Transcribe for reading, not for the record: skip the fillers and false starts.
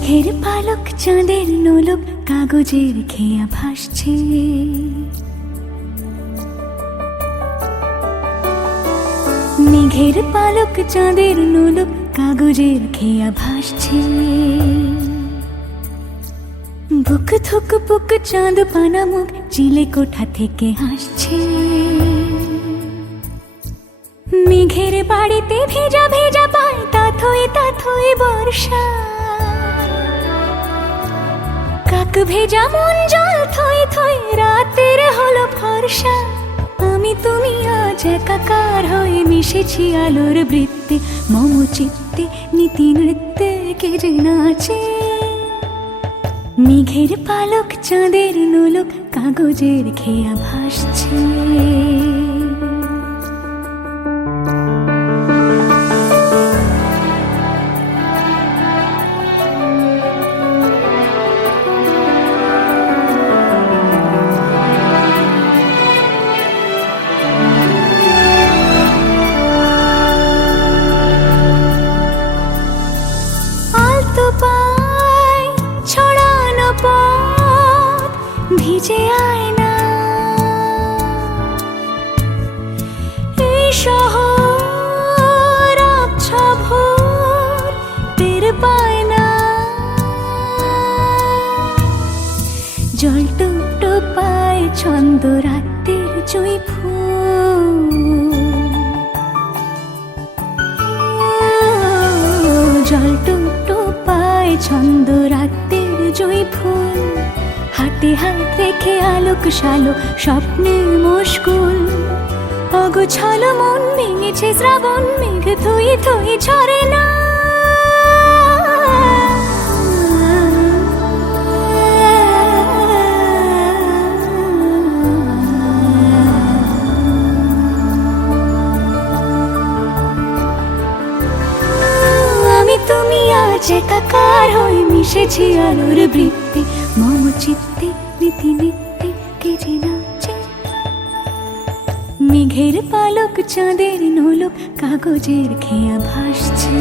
মেঘের পালক চাঁদের নোলক কাগজের খেয়া ভাসছে। মেঘের পালক চাঁদের নোলক কাগজের খেয়া ভাসছে। বুক থুক বুক চাঁদ পানা মুখ চিলে কোঠা থেকে হাসছে। মেঘের বাড়িতে ভেজা ভেজা পায় তাথই বর্ষা। কাক ভেজা মন জল থই থই রাতের হলো ফর্সা। আমি তুমি আজ একাকার হয়ে মিশেছি আলোর বৃত্তে। মম চিত্তে নীতি নৃত্যে কে যে নাচে। মেঘের পালক চাঁদের নোলক কাগজের খেয়া ভাসছে। ভিজে আয়না এই শহর আবছা ভোর টের পায় না। জল টুপ পায় ছন্দ রাতের জুঁই ফুল। জল টুপ পায় ছন্দ রাতের জুঁই ফুল। হাতে হাত রেখে আলোক শালো স্বপ্নে মুশকুল। অগোছালো মন ভেঙেছে শ্রাবণ মেঘ থই থই ঝরে না। আমি তুমি আজ একাকার হয়ে মিশেছি আলোর বৃত্তে। মম চিত্তে নীতি নিত্যে কে যে নাচে। মেঘের পালক চাঁদের নোলক কাগজের খেয়া ভাসছে।